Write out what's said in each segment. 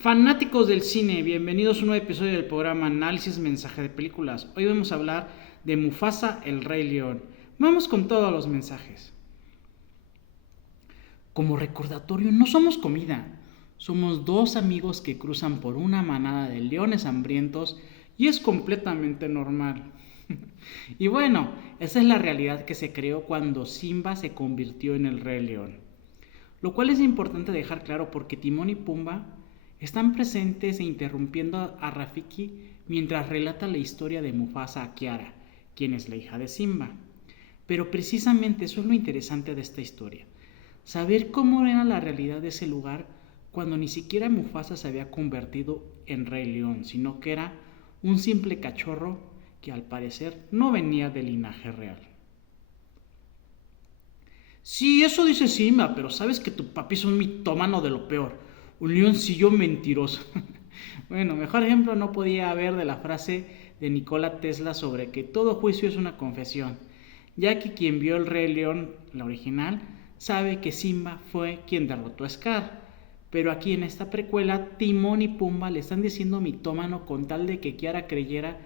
Fanáticos del cine, bienvenidos a un nuevo episodio del programa Análisis Mensaje de Películas. Hoy vamos a hablar de Mufasa, el Rey León. Vamos con todos los mensajes. Como recordatorio, no somos comida. Somos dos amigos que cruzan por una manada de leones hambrientos y es completamente normal. Y bueno, esa es la realidad que se creó cuando Simba se convirtió en el Rey León. Lo cual es importante dejar claro porque Timón y Pumba están presentes e interrumpiendo a Rafiki mientras relata la historia de Mufasa a Kiara, quien es la hija de Simba. Pero precisamente eso es lo interesante de esta historia. Saber cómo era la realidad de ese lugar cuando ni siquiera Mufasa se había convertido en Rey León, sino que era un simple cachorro que al parecer no venía del linaje real. Sí, eso dice Simba, pero sabes que tu papi es un mitómano de lo peor, un leoncillo mentiroso. Bueno, mejor ejemplo no podía haber de la frase de Nikola Tesla sobre que todo juicio es una confesión, ya que quien vio el Rey León, la original, sabe que Simba fue quien derrotó a Scar. Pero aquí en esta precuela, Timón y Pumba le están diciendo mitómano con tal de que Kiara creyera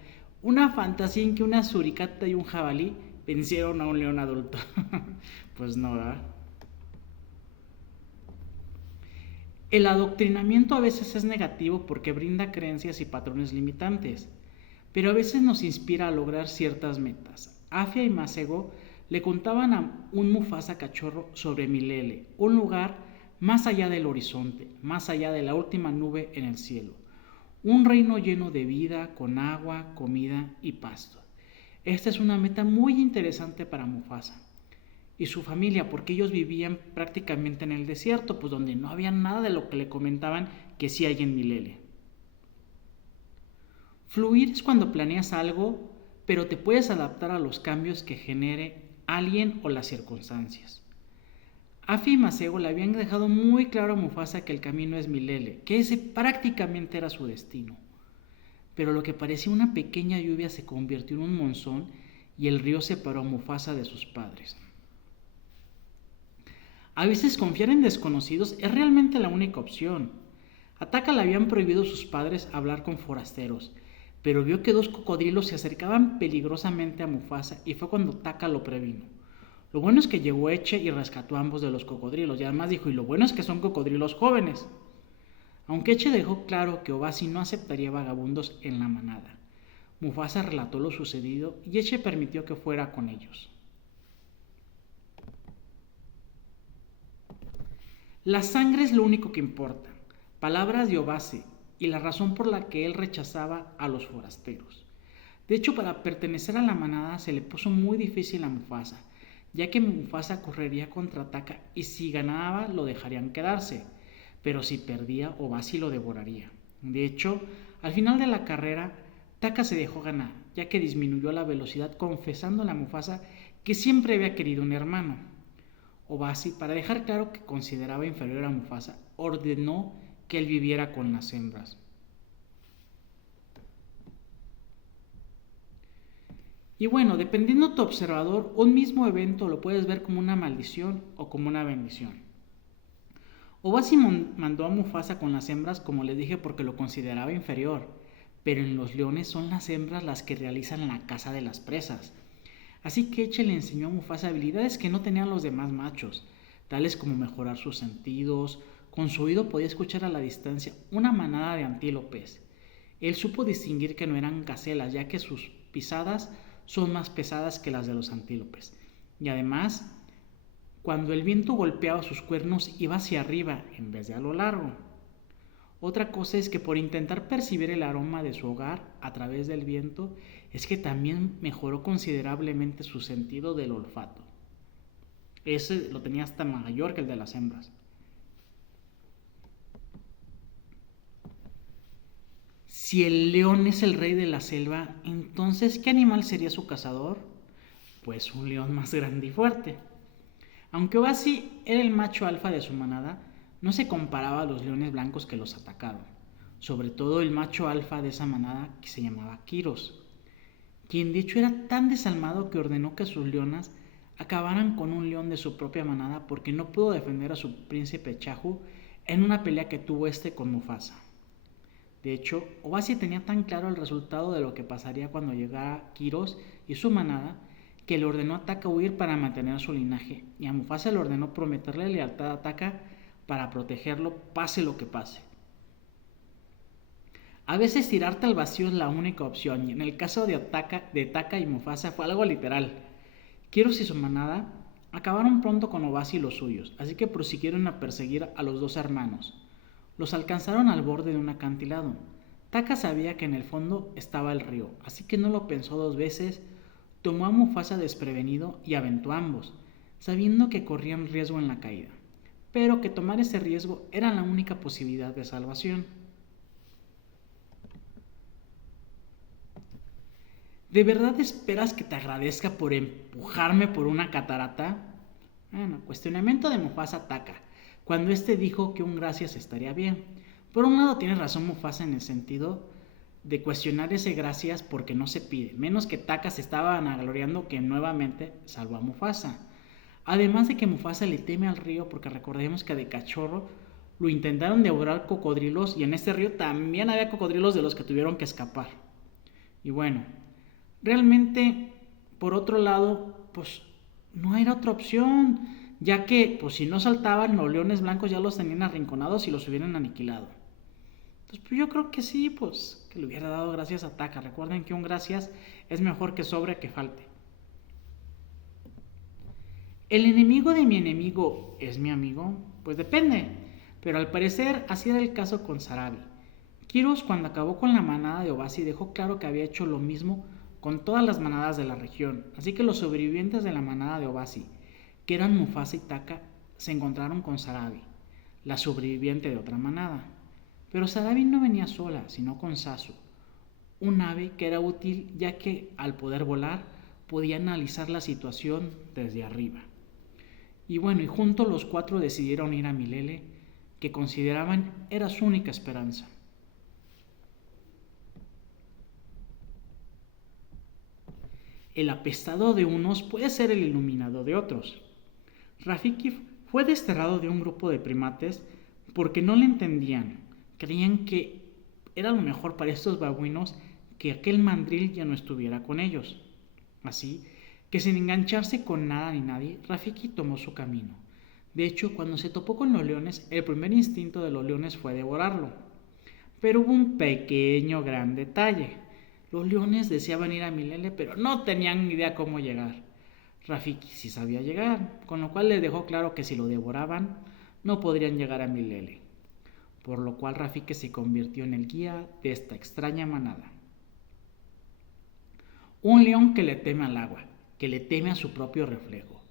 una fantasía en que una suricata y un jabalí vencieron a un león adulto. Pues no, ¿verdad? El adoctrinamiento a veces es negativo porque brinda creencias y patrones limitantes, pero a veces nos inspira a lograr ciertas metas. Afia y Masego le contaban a un Mufasa cachorro sobre Milele, un lugar más allá del horizonte, más allá de la última nube en el cielo. Un reino lleno de vida, con agua, comida y pasto. Esta es una meta muy interesante para Mufasa y su familia, porque ellos vivían prácticamente en el desierto, pues donde no había nada de lo que le comentaban que sí hay en Milele. Fluir es cuando planeas algo, pero te puedes adaptar a los cambios que genere alguien o las circunstancias. Afi y Masego le habían dejado muy claro a Mufasa que el camino es Milele, que ese prácticamente era su destino. Pero lo que parecía una pequeña lluvia se convirtió en un monzón y el río separó a Mufasa de sus padres. A veces confiar en desconocidos es realmente la única opción. A Taka le habían prohibido sus padres hablar con forasteros, pero vio que dos cocodrilos se acercaban peligrosamente a Mufasa y fue cuando Taka lo previno. Lo bueno es que llegó Eche y rescató a ambos de los cocodrilos, y además dijo, y lo bueno es que son cocodrilos jóvenes. Aunque Eche dejó claro que Obasi no aceptaría vagabundos en la manada. Mufasa relató lo sucedido y Eche permitió que fuera con ellos. La sangre es lo único que importa, palabras de Obasi y la razón por la que él rechazaba a los forasteros. De hecho, para pertenecer a la manada se le puso muy difícil a Mufasa, ya que Mufasa correría contra Taka y si ganaba lo dejarían quedarse, pero si perdía Obasi lo devoraría. De hecho, al final de la carrera, Taka se dejó ganar, ya que disminuyó la velocidad confesándole a Mufasa que siempre había querido un hermano. Obasi, para dejar claro que consideraba inferior a Mufasa, ordenó que él viviera con las hembras. Y bueno, dependiendo de tu observador, un mismo evento lo puedes ver como una maldición o como una bendición. Obasi mandó a Mufasa con las hembras, como les dije, porque lo consideraba inferior, pero en los leones son las hembras las que realizan la caza de las presas. Así que Eche le enseñó a Mufasa habilidades que no tenían los demás machos, tales como mejorar sus sentidos. Con su oído podía escuchar a la distancia una manada de antílopes. Él supo distinguir que no eran gacelas, ya que sus pisadas son más pesadas que las de los antílopes. Y además, cuando el viento golpeaba sus cuernos iba hacia arriba en vez de a lo largo. Otra cosa es que por intentar percibir el aroma de su hogar a través del viento, es que también mejoró considerablemente su sentido del olfato. Ese lo tenía hasta mayor que el de las hembras. Si el león es el rey de la selva, entonces ¿qué animal sería su cazador? Pues un león más grande y fuerte. Aunque Obasi era el macho alfa de su manada, no se comparaba a los leones blancos que los atacaron, sobre todo el macho alfa de esa manada que se llamaba Kiros, quien de hecho era tan desalmado que ordenó que sus leonas acabaran con un león de su propia manada porque no pudo defender a su príncipe Chahu en una pelea que tuvo este con Mufasa. De hecho, Obasi tenía tan claro el resultado de lo que pasaría cuando llegara Quirós y su manada, que le ordenó a Taka huir para mantener su linaje, y a Mufasa le ordenó prometerle lealtad a Taka para protegerlo pase lo que pase. A veces tirarte al vacío es la única opción, y en el caso de Taka y Mufasa fue algo literal. Quirós y su manada acabaron pronto con Obasi y los suyos, así que prosiguieron a perseguir a los dos hermanos. Los alcanzaron al borde de un acantilado. Taka sabía que en el fondo estaba el río, así que no lo pensó dos veces, tomó a Mufasa desprevenido y aventó a ambos, sabiendo que corrían riesgo en la caída, pero que tomar ese riesgo era la única posibilidad de salvación. ¿De verdad esperas que te agradezca por empujarme por una catarata? Bueno, cuestionamiento de Mufasa a Taka, cuando éste dijo que un gracias estaría bien. Por un lado tienes razón Mufasa en el sentido de cuestionar ese gracias porque no se pide, menos que Taka se estaba vanagloriando que nuevamente salvó a Mufasa. Además de que Mufasa le teme al río porque recordemos que de cachorro lo intentaron devorar cocodrilos y en este río también había cocodrilos de los que tuvieron que escapar. Y bueno, realmente, por otro lado, pues no era otra opción, ya que pues si no saltaban los leones blancos ya los tenían arrinconados y los hubieran aniquilado. Entonces pues yo creo que sí, pues que le hubiera dado gracias a Taka. Recuerden que un gracias es mejor que sobre que falte. ¿El enemigo de mi enemigo es mi amigo? Pues depende, pero al parecer así era el caso con Sarabi. Quirós, cuando acabó con la manada de Obasi, dejó claro que había hecho lo mismo con todas las manadas de la región, así que los sobrevivientes de la manada de Obasi, que eran Mufasa y Taka, se encontraron con Sarabi, la sobreviviente de otra manada. Pero Sarabi no venía sola, sino con Zazu, un ave que era útil ya que al poder volar podía analizar la situación desde arriba. Y bueno, y juntos los cuatro decidieron ir a Milele, que consideraban era su única esperanza. El apestado de unos puede ser el iluminado de otros. Rafiki fue desterrado de un grupo de primates porque no le entendían. Creían que era lo mejor para estos babuinos que aquel mandril ya no estuviera con ellos. Así que sin engancharse con nada ni nadie, Rafiki tomó su camino. De hecho, cuando se topó con los leones, el primer instinto de los leones fue devorarlo. Pero hubo un pequeño gran detalle. Los leones deseaban ir a Milele, pero no tenían ni idea cómo llegar. Rafiki sí sabía llegar, con lo cual les dejó claro que si lo devoraban, no podrían llegar a Milele. Por lo cual Rafiki se convirtió en el guía de esta extraña manada. Un león que le teme al agua, que le teme a su propio reflejo,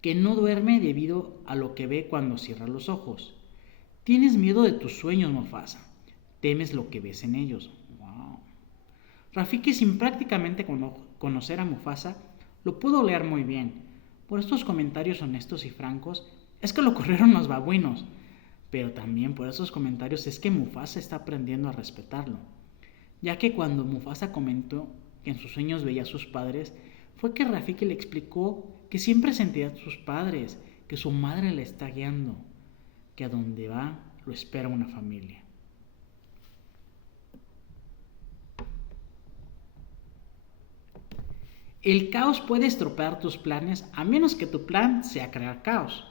que no duerme debido a lo que ve cuando cierra los ojos. Tienes miedo de tus sueños, Mufasa. Temes lo que ves en ellos. Wow. Rafiki, sin prácticamente conocer a Mufasa, lo pudo leer muy bien. Por estos comentarios honestos y francos, es que lo corrieron los babuinos. Pero también por esos comentarios es que Mufasa está aprendiendo a respetarlo. Ya que cuando Mufasa comentó que en sus sueños veía a sus padres, fue que Rafiki le explicó que siempre sentía a sus padres, que su madre le está guiando, que a donde va lo espera una familia. El caos puede estropear tus planes a menos que tu plan sea crear caos.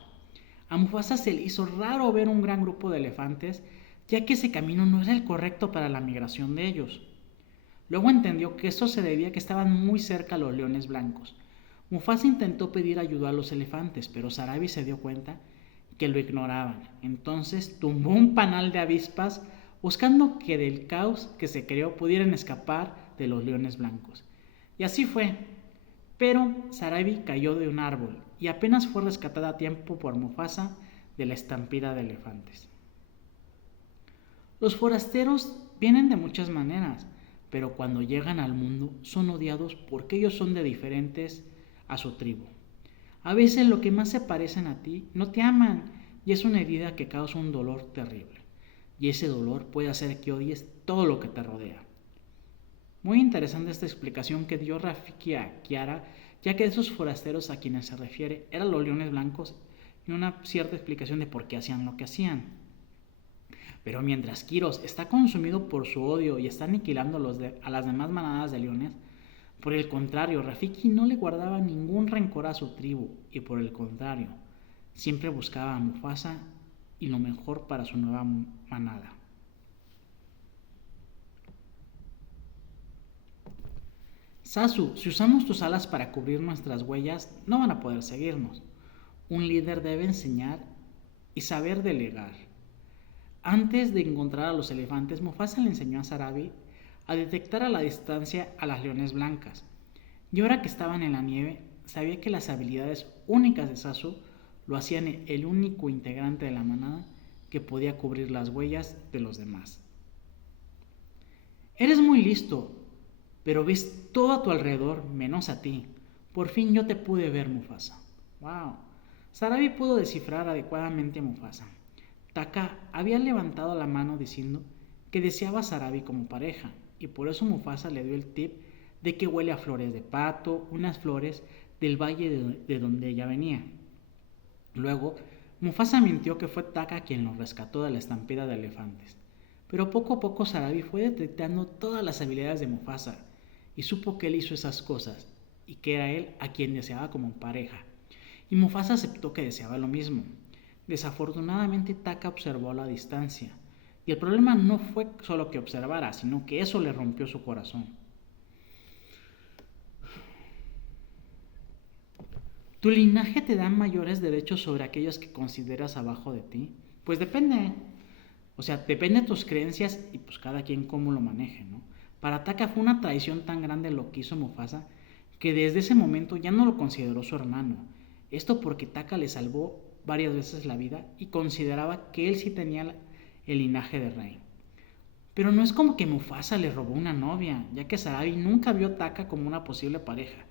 A Mufasa se le hizo raro ver un gran grupo de elefantes, ya que ese camino no era el correcto para la migración de ellos. Luego entendió que esto se debía a que estaban muy cerca los leones blancos. Mufasa intentó pedir ayuda a los elefantes, pero Sarabi se dio cuenta que lo ignoraban. Entonces tumbó un panal de avispas buscando que del caos que se creó pudieran escapar de los leones blancos. Y así fue. Pero Sarabi cayó de un árbol y apenas fue rescatada a tiempo por Mufasa de la estampida de elefantes. Los forasteros vienen de muchas maneras, pero cuando llegan al mundo son odiados porque ellos son de diferentes a su tribu. A veces lo que más se parecen a ti no te aman y es una herida que causa un dolor terrible. Y ese dolor puede hacer que odies todo lo que te rodea. Muy interesante esta explicación que dio Rafiki a Kiara, ya que esos forasteros a quienes se refiere eran los leones blancos y una cierta explicación de por qué hacían lo que hacían. Pero mientras Quirós está consumido por su odio y está aniquilando a las demás manadas de leones, por el contrario, Rafiki no le guardaba ningún rencor a su tribu y por el contrario, siempre buscaba a Mufasa y lo mejor para su nueva manada. Sasu, si usamos tus alas para cubrir nuestras huellas, no van a poder seguirnos. Un líder debe enseñar y saber delegar. Antes de encontrar a los elefantes, Mufasa le enseñó a Sarabi a detectar a la distancia a las leones blancas. Y ahora que estaban en la nieve, sabía que las habilidades únicas de Sasu lo hacían el único integrante de la manada que podía cubrir las huellas de los demás. Eres muy listo, pero ves todo a tu alrededor menos a ti. Por fin yo te pude ver, Mufasa. ¡Wow! Sarabi pudo descifrar adecuadamente a Mufasa. Taka había levantado la mano diciendo que deseaba a Sarabi como pareja, y por eso Mufasa le dio el tip de que huele a flores de pato, unas flores del valle de donde ella venía. Luego, Mufasa mintió que fue Taka quien lo rescató de la estampida de elefantes. Pero poco a poco Sarabi fue detectando todas las habilidades de Mufasa y supo que él hizo esas cosas y que era él a quien deseaba como pareja. Y Mufasa aceptó que deseaba lo mismo. Desafortunadamente Taka observó a la distancia y el problema no fue solo que observara, sino que eso le rompió su corazón. ¿Tu linaje te da mayores derechos sobre aquellos que consideras abajo de ti? Pues depende. O sea, depende de tus creencias y pues cada quien cómo lo maneje, ¿no? Para Taka fue una traición tan grande lo que hizo Mufasa que desde ese momento ya no lo consideró su hermano. Esto porque Taka le salvó varias veces la vida y consideraba que él sí tenía el linaje de rey. Pero no es como que Mufasa le robó una novia, ya que Sarabi nunca vio a Taka como una posible pareja.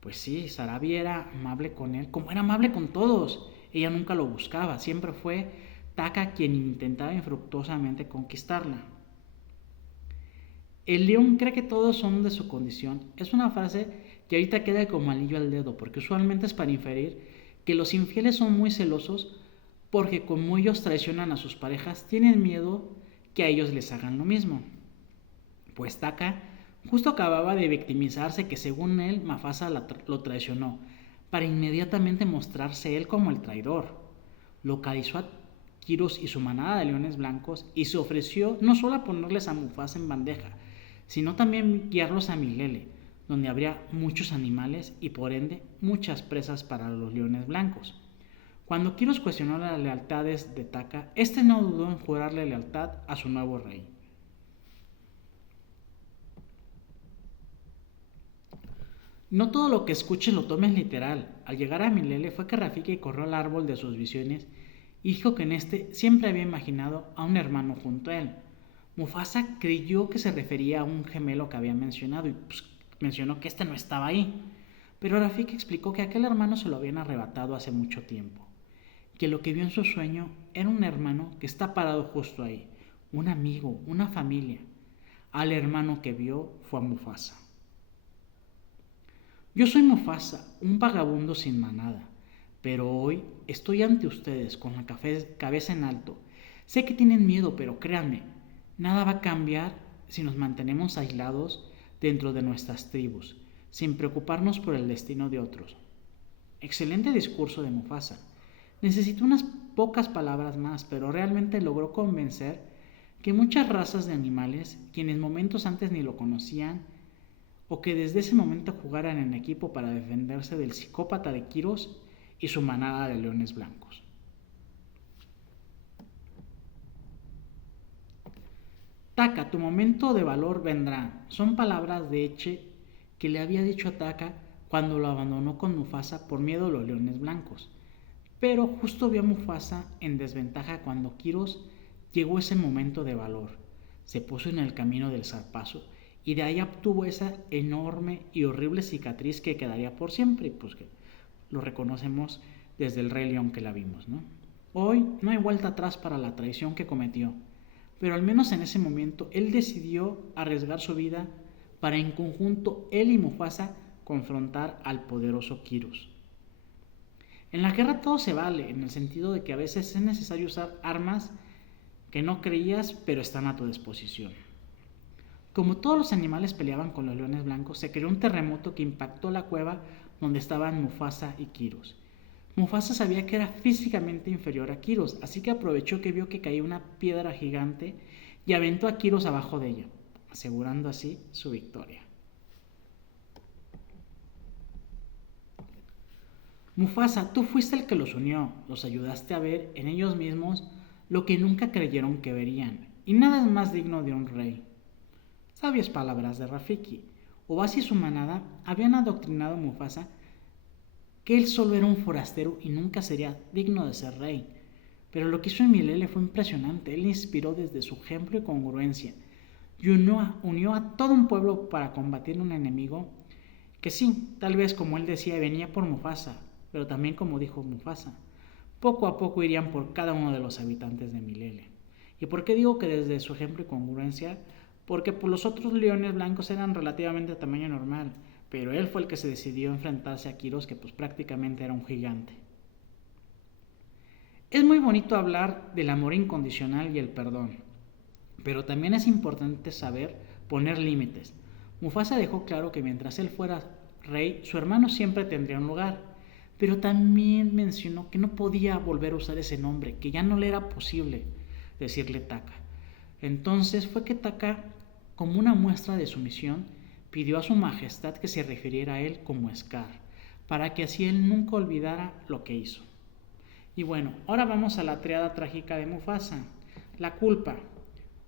Pues sí, Sarabi era amable con él, como era amable con todos. Ella nunca lo buscaba, siempre fue Taka quien intentaba infructuosamente conquistarla. El león cree que todos son de su condición. Es una frase que ahorita queda como anillo al dedo, porque usualmente es para inferir que los infieles son muy celosos porque como ellos traicionan a sus parejas, tienen miedo que a ellos les hagan lo mismo. Pues Taka justo acababa de victimizarse que según él Mufasa lo traicionó, para inmediatamente mostrarse él como el traidor. Localizó a Quirós y su manada de leones blancos y se ofreció no solo a ponerles a Mufasa en bandeja, sino también guiarlos a Milele, donde habría muchos animales y por ende muchas presas para los leones blancos. Cuando Quirós cuestionó las lealtades de Taka, este no dudó en jurarle lealtad a su nuevo rey. No todo lo que escuches lo tomes literal. Al llegar a Milele fue que Rafiki corrió al árbol de sus visiones y dijo que en este siempre había imaginado a un hermano junto a él. Mufasa creyó que se refería a un gemelo que había mencionado y pues, mencionó que este no estaba ahí. Pero Rafiki explicó que aquel hermano se lo habían arrebatado hace mucho tiempo, que lo que vio en su sueño era un hermano que está parado justo ahí, un amigo, una familia. Al hermano que vio fue a Mufasa. Yo soy Mufasa, un vagabundo sin manada, pero hoy estoy ante ustedes con la cabeza en alto. Sé que tienen miedo, pero créanme, nada va a cambiar si nos mantenemos aislados dentro de nuestras tribus, sin preocuparnos por el destino de otros. Excelente discurso de Mufasa. Necesitó unas pocas palabras más, pero realmente logró convencer que muchas razas de animales, quienes momentos antes ni lo conocían, o que desde ese momento jugaran en equipo para defenderse del psicópata de Quirós y su manada de leones blancos. Taka, tu momento de valor vendrá. Son palabras de Eche que le había dicho a Taka cuando lo abandonó con Mufasa por miedo a los leones blancos. Pero justo vio a Mufasa en desventaja cuando Quirós llegó ese momento de valor. Se puso en el camino del zarpazo y de ahí obtuvo esa enorme y horrible cicatriz que quedaría por siempre, pues que lo reconocemos desde el Rey León que la vimos, ¿no? Hoy no hay vuelta atrás para la traición que cometió, pero al menos en ese momento él decidió arriesgar su vida para en conjunto él y Mufasa confrontar al poderoso Quirós. En la guerra todo se vale, en el sentido de que a veces es necesario usar armas que no creías, pero están a tu disposición. Como todos los animales peleaban con los leones blancos, se creó un terremoto que impactó la cueva donde estaban Mufasa y Quirós. Mufasa sabía que era físicamente inferior a Quirós, así que aprovechó que vio que caía una piedra gigante y aventó a Quirós abajo de ella, asegurando así su victoria. Mufasa, tú fuiste el que los unió, los ayudaste a ver en ellos mismos lo que nunca creyeron que verían, y nada es más digno de un rey. Sabias palabras de Rafiki. Obasi y su manada habían adoctrinado a Mufasa que él solo era un forastero y nunca sería digno de ser rey. Pero lo que hizo Milele fue impresionante. Él inspiró desde su ejemplo y congruencia y unió a todo un pueblo para combatir un enemigo que sí, tal vez como él decía, venía por Mufasa, pero también como dijo Mufasa, poco a poco irían por cada uno de los habitantes de Milele. ¿Y por qué digo que desde su ejemplo y congruencia? Porque pues, los otros leones blancos eran relativamente de tamaño normal, pero él fue el que se decidió a enfrentarse a Quirós, que pues prácticamente era un gigante. Es muy bonito hablar del amor incondicional y el perdón, pero también es importante saber poner límites. Mufasa dejó claro que mientras él fuera rey, su hermano siempre tendría un lugar, pero también mencionó que no podía volver a usar ese nombre, que ya no le era posible decirle Taka. Entonces fue que Taka, como una muestra de sumisión, pidió a su majestad que se refiriera a él como Scar, para que así él nunca olvidara lo que hizo. Y bueno, ahora vamos a la triada trágica de Mufasa, la culpa.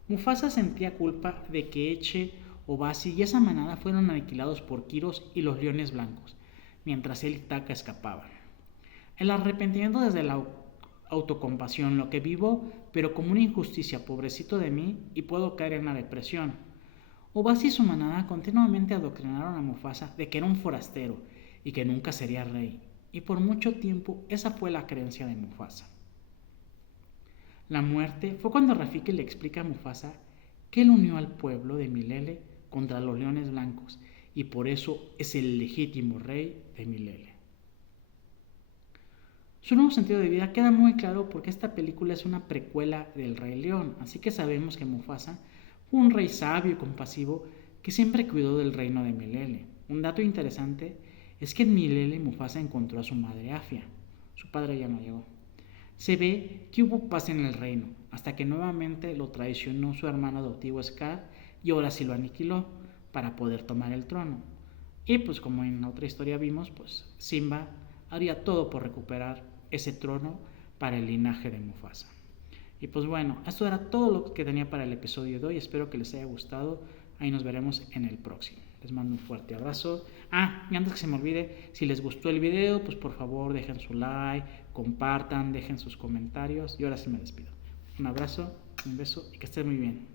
Mufasa sentía culpa de que Eche, Obasi y esa manada fueron aniquilados por Quirós y los leones blancos, mientras él y Taka escapaban. El arrepentimiento desde la autocompasión, lo que vivo, pero como una injusticia, pobrecito de mí, y puedo caer en la depresión. Obasi y su manada continuamente adoctrinaron a Mufasa de que era un forastero y que nunca sería rey, y por mucho tiempo esa fue la creencia de Mufasa. La muerte fue cuando Rafiki le explica a Mufasa que él unió al pueblo de Milele contra los leones blancos, y por eso es el legítimo rey de Milele. Su nuevo sentido de vida queda muy claro porque esta película es una precuela del Rey León, así que sabemos que Mufasa fue un rey sabio y compasivo que siempre cuidó del reino de Milele. Un dato interesante es que en Milele Mufasa encontró a su madre Afia. Su padre ya no llegó. Se ve que hubo paz en el reino, hasta que nuevamente lo traicionó su hermano adoptivo Scar y ahora sí lo aniquiló para poder tomar el trono. Y pues como en otra historia vimos, pues Simba haría todo por recuperar ese trono para el linaje de Mufasa. Y pues bueno, esto era todo lo que tenía para el episodio de hoy. Espero que les haya gustado. Ahí nos veremos en el próximo. Les mando un fuerte abrazo. Y antes que se me olvide, si les gustó el video, pues por favor dejen su like, compartan, dejen sus comentarios. Y ahora sí me despido. Un abrazo, un beso y que estén muy bien.